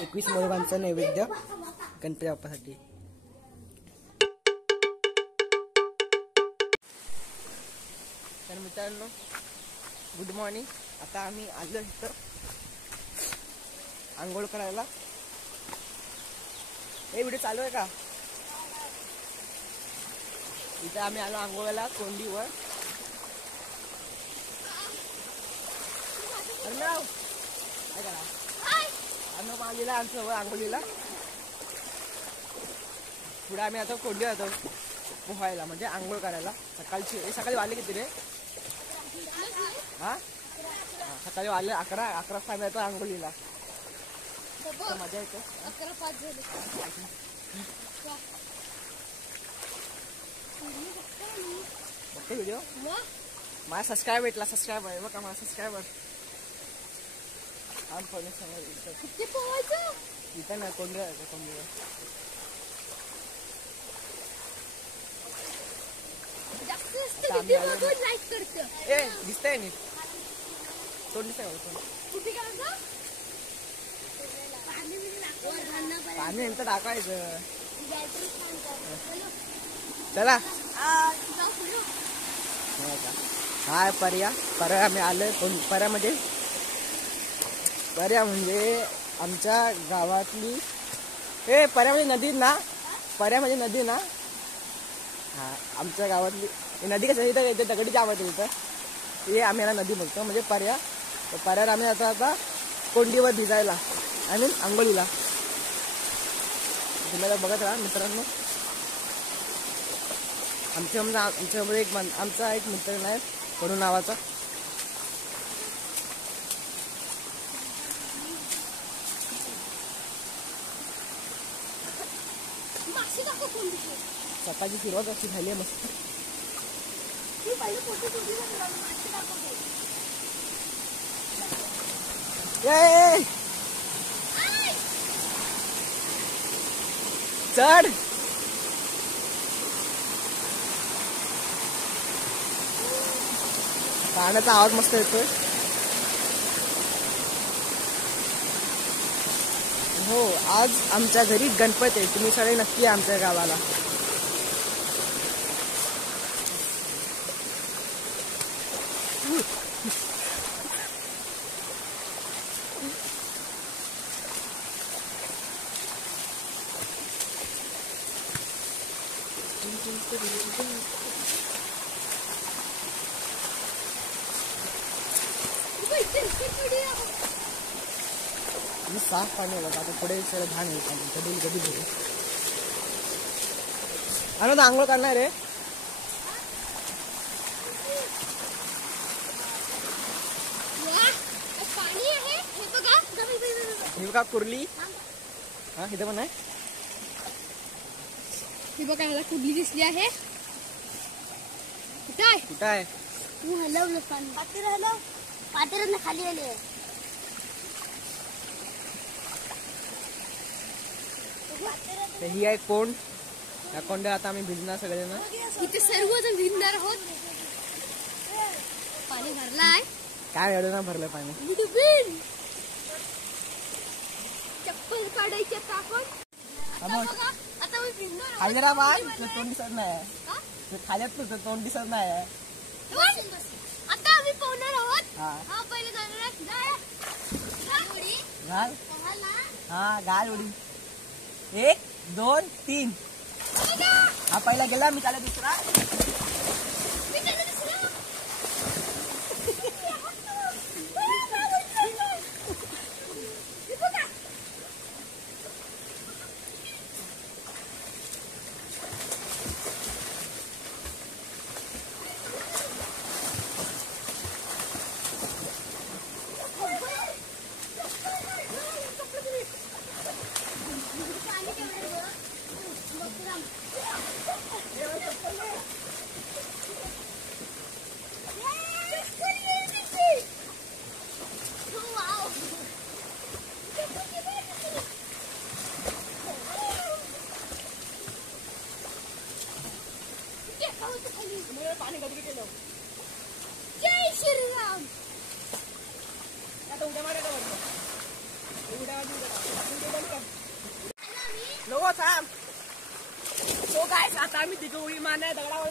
21 मोदकांचं नैवेद्य गणपती बाप्पासाठी. तर मित्रांनो गुड मॉर्निंग. आता आम्ही आलो इथं आंघोळ करायला. हे व्हिडिओ चालू आहे का? इथं आम्ही आलो आंघोळाला कोंडीवर. आलेला आमचं आंघोळीला. पुढे आम्ही आता कोंडी जातो पोहायला, म्हणजे आंघोळ करायला. सकाळी वाजले किती रे? हा सकाळी वाजले 11 वाजता आम्ही येतो आंघोळीला. मजा येते. 11:05 झाले. बघते व्हिडिओ. माझा सबस्क्राईब भेटला. सबस्क्राईब आहे बघा माझा सबस्क्रायबर. इथं ना कोंडीवर दिसतंय नीट. तोंड दिसतंय पाणी नंतर टाकायचं. चला हाय पर्या. पर्या आम्ही आलोय. पर्यामध्ये पर्या म्हणजे आमच्या गावातली. हे पर्या म्हणजे नदी ना? पर्या म्हणजे नदी ना? हा आमच्या गावातली नदी. कसं इथं इथे दगडी जाम आहे इथं. हे आम्ही याला नदी बोलतो, म्हणजे पर्या. पर्यावर आम्ही आता कोंडीवर भिजायला आणि आंघोळीला. तुम्हाला बघत राहा मित्रांनो. आमच्यामध्ये आमचा एक मित्र आहे म्हणून नावाचा. सकाळची सुरुवात अशी झाली आहे मस्त. चढ. पाण्याचा आवाज मस्त येतोय. हो आज आमच्या घरी गणपती आहे. तुम्ही सगळे नक्की या आमच्या गावाला. साफ पाणी होतं. आता पुढे सगळं घाण येतं. कधी कधी बोलू आनंद आंघोळ करणार रे. हे बघा कुर्ली. हा इथं पण आहे. ही बघा मला कुर्ली दिसली आहे. कुठं आहे? कुठं आहे? तू हलवलं पाणी. पातेर खाली आले. ही आहे कोंड. या कोंड्या आता आम्ही भिजणार सगळेजण. इथे सर्वजण भिजणार आहोत. पाणी भरलाय. काय एवढं ना भरलं पाणी. चप्पल काढायची आता आपण. आता मी भिजणार. खाली ना बाय तोंड दिसत नाही. खाल्यात तुझं तोंड दिसत नाही. आता आम्ही पोहणार आहोत. हा पहिले घाल. हा घाल उडी. 1 2 3. हा पहिला गेला. मी त्याला दुसरा. पाणी गडबडी केलं. जय श्रीराम. आता उड्या मारा का? उड्या थांब. तो काय आता आम्ही तिघ उडी मारणार दगडावर.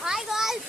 Hi guys.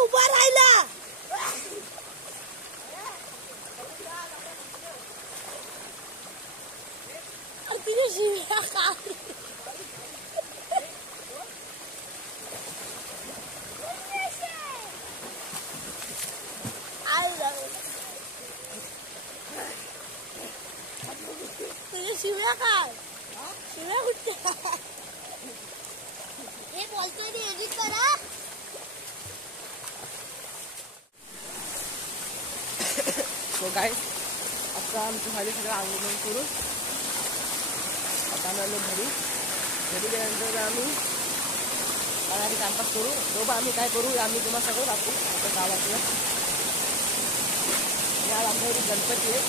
उभा राहिला. तिने शिव्या काय तुझ्या शिव्या काय शिव्या कुठच्या हे बोलतोय ते एडिट करा. तो काय आता आमचं झाले सगळं आंदोलन करून आता आम्ही आलो घरी. घरी गेल्यानंतर आम्ही आधी टाइमपास करू. तो पण आम्ही काय करू आम्ही तुम्हाला सगळं दाखवू आमच्या गावातलं. आणि आज आमच्या घरी गणपती आहे.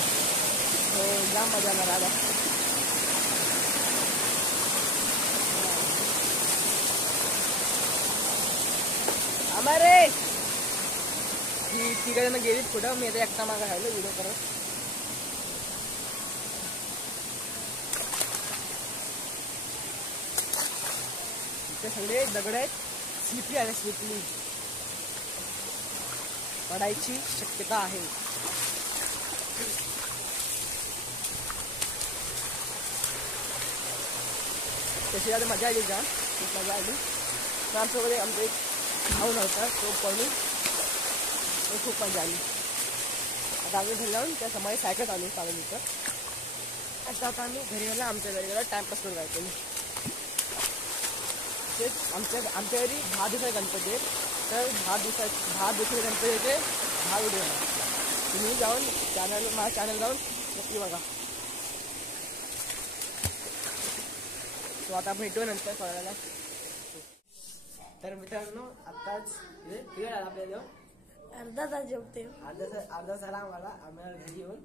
तो जाम मजा येणार आला. आम्हाला ही तिघ जण गेलीत पुढं. मी आता एकटा मागं राहिलो व्हिडिओ करत. इथे सगळे दगड आहेत. स्लिपली आहे स्लिपली पडायची शक्यता आहे. तशी आता मजा आली का खूप मजा आली. तर आमच्याकडे आमचा एक भाऊ नव्हता तो पडून खूप मजा आली. आता आम्ही घरी जाऊन त्या समाधी सायकल आलो चालू इथं. आता आम्ही घरी गेला आमच्या घरी गेला टाइमपास करून जायचं. तेच आमच्या घरी 10 दिवसाचे गणपती आहेत. तर 10 दिवसाचे गणपतीचे 10 व्हिडिओ आहे. तुम्ही जाऊन माझ्या चॅनल जाऊन नक्की बघा. तो आता भेटू नंतर कळायला. तर मित्रांनो आत्ताच वेळ आला आपल्याला. अर्धा तास जेवते. अर्धा झाला आम्हाला आम्हाला घरी येऊन.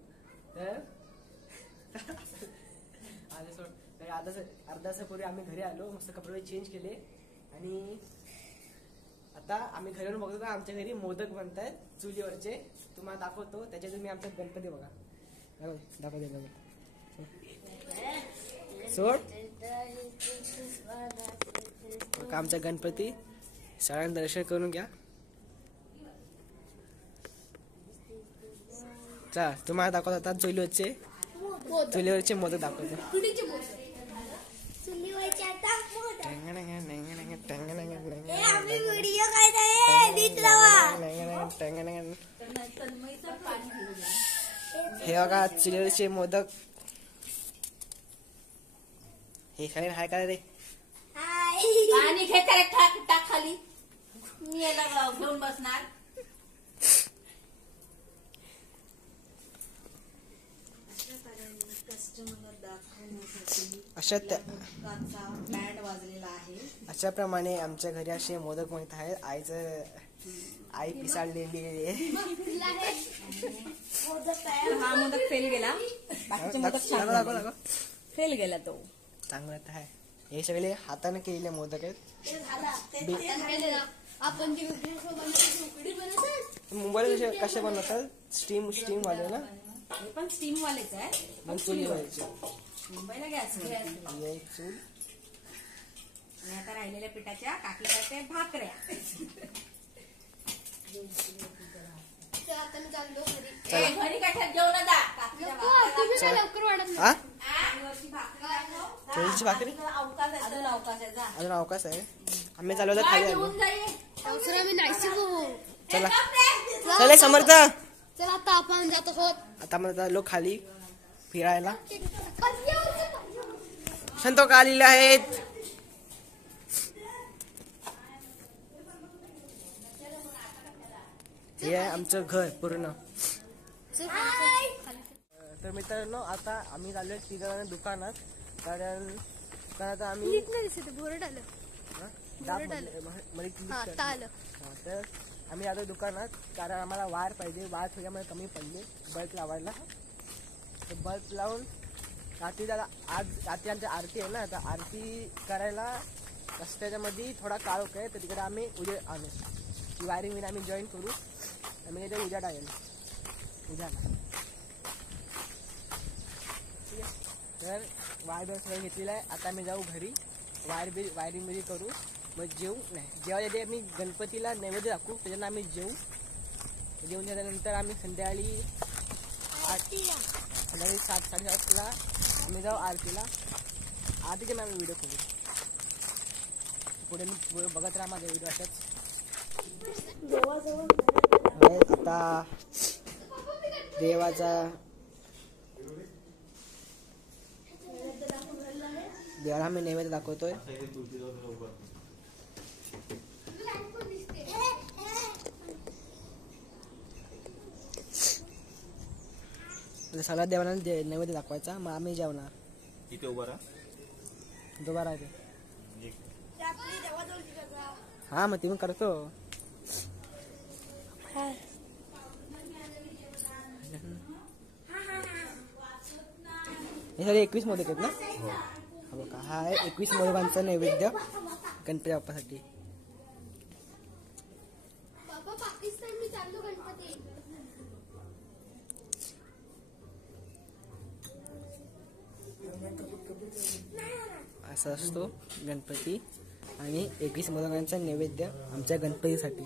तर अर्धा तासापूर्वी आम्ही घरी आलो. मस्त कपडे चेंज केले आणि आता आम्ही घरी येऊन बघतो का आमच्या घरी मोदक बनतायत चुलीवरचे. तुम्हाला दाखवतो. त्याच्यात तुम्ही आमचा गणपती बघा. दाखवते सोड आमचा गणपती. सगळ्यांना दर्शन करून घ्या. चला तुम्हाला दाखवत आता चुलीवरचे मोदक दाखवतो. हे बघा चुलीवरचे मोदक. हे खाली हाय काय रे पाणी घे त्याला टाक खाली. मी याला घेऊन बसणार. अशा प्रमाणे आमच्या घरी असे मोदक बनत आहेत. आई पिसाळलेली आहे. हा मोदक फेल गेला. बाकीचे मोदक फेल गेला. तो चांगला आहे. हे सगळे हाताने केलेले मोदक आहेत. आपण जे उकडी बनवतात मुंबईला कसे बनवतात? स्टीम वाले ना, हे पण स्टीम वालेच आहे. मग चुली व्हायची. मुंबईला गॅस चूल. आणि आता राहिलेल्या पिठाच्या काकी करते भाकऱ्या. आता मी चाललो घरी. ए, घरी काय जेवण जा काकीच्या तुम्ही काय लवकर वाढत हा भाकरी भाकरी चुलीची भाकरी अवकाश आहे, अजून अवकाश आहे. जा. अजून अवकाश आहे. आम्ही चालू होतो खाली आलो. जेवून जा ये. अवसर आम्ही नाही शिकू. चला चला. चला समर्थ. चला आता आपण जात आहोत. आता मला चाललो खाली फिरायला. संतो का आलेले आहेत. हे आहे आमचं घर पूर्ण. तर मित्रांनो आता आम्ही चाललोय तिघं दुकानात, कारण दुकानात आम्ही बोर्ड आलं. डाब बोर्ड आलं. मध्ये हा आता आलं. तर आम्ही आता दुकानात, कारण आम्हाला वायर पाहिजे. वायर थोड्यामध्ये कमी पडले बल्ब लावायला. तर बल्ब लावून रात्री त्याला, आज रात्री आमची आरती आहे ना, तर आरती करायला रस्त्याच्या मध्ये थोडा काळोख आहे, तर तिकडे आम्ही उद्या आणू. ती वायरिंग आम्ही जॉईन करू. आम्ही तिथे उद्या टाकेल उद्याला. ठीक आहे, तर वायर सगळं घेतलेलं आहे. आता आम्ही जाऊ घरी, वायरिंग मध्ये करू. मग जेवू नाही, जेव्हा ते आम्ही गणपतीला नैवेद्य दाखवू, त्याच्यानं आम्ही जेवू. जेवून झाल्यानंतर आम्ही संध्याकाळी 7:30ला आम्ही जाऊ आरतीला. आरतीचे आम्ही व्हिडिओ करू. पुढे मी बघत राहा माझा व्हिडिओ अशाच. आता देवाला आम्ही नैवेद्य दाखवतोय. सगळ्या देवाला नैवेद्य दाखवायचा. मग आम्ही जेवणार. इथे उभा राहा. दोबा राहते. हा मग ती पण करतो. हे सगळे 21 मोदक आहेत ना. हा बघा, हा आहे 21 मोदकांचा नैवेद्य गणपती बाप्पासाठी. पाकिस्तान मी चाललो गणपती. असा असतो गणपती. आणि 21 मोदकांचा नैवेद्य आमच्या गणपतीसाठी.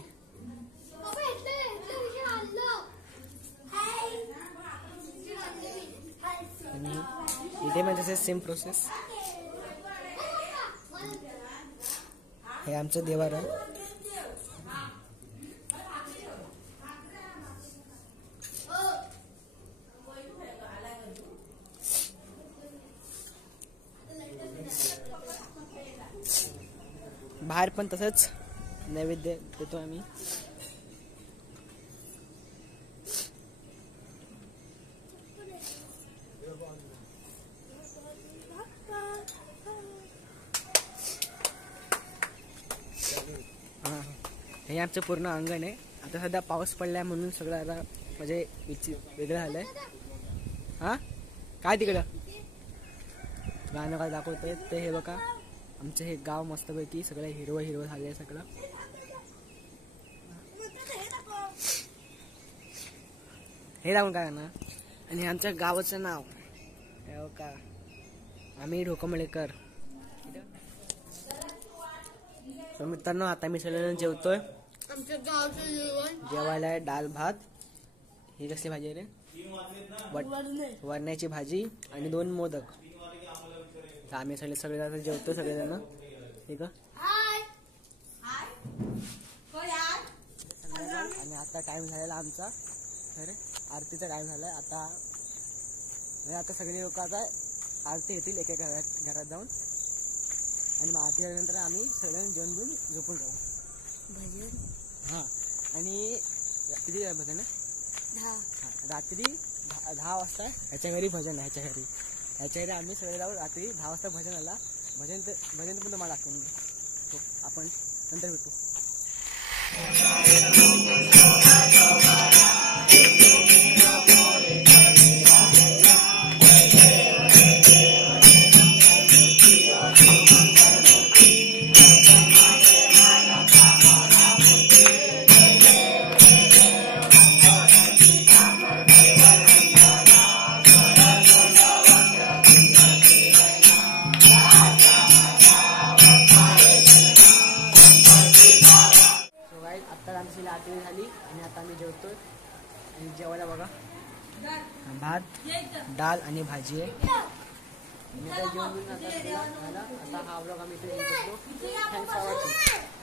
आणि इथे पण तसेच सेम प्रोसेस. हे आमचं देवार आहे. बाहेर पण तसंच नैवेद्य देतो आम्ही. हे आमचं पूर्ण अंगण आहे. आता सध्या पाऊस पडलाय म्हणून सगळं आता म्हणजे वेगळं झालंय. हा काय तिकडं गाणं काय दाखवतोय ते. हे बघा आमचं हे गाव मस्तपैकी सगळं हिरवं हिरवं झालंय सगळं. हे दाखवून काय ना. आणि आमच्या गावाचं नाव हे बघा, आम्ही ढोकमळेकर. तर मित्रांनो आता मी सगळ्यांना जेवतोय. आमच्या गावचं जेवण जेवायला आहे डाळ भात. ही कसली भाजी आहे रे? वरण्याची भाजी आणि 2 मोदक. तर आम्ही सगळे जेवतो सगळेजण. ठीक आहे. आणि आता टाइम झालेला आमचा, अरे आरतीचा टाइम झालाय आता. आता सगळे लोक आता आरती येतील एका घरात जाऊन. आणि मग आरती झाल्यानंतर आम्ही सगळ्यांनी जेवण घेऊन झोपून जाऊ. भजन. हां आणि किती भजन आहे? 10. रात्री 10 वाजता ह्याच्या घरी भजन आहे. ह्याच्या घरी आम्ही सगळे जाऊ. रात्री 10 वाजता भजन आला. भजन पण तुम्हाला दाखवून आपण नंतर भेटू. आम्ही जेवतोय आणि जेवायला बघा भात डाळ आणि भाजी आहे. मी आता जेवण आता हा ब्लॉग आम्ही इथे करतो. Thanks for watching.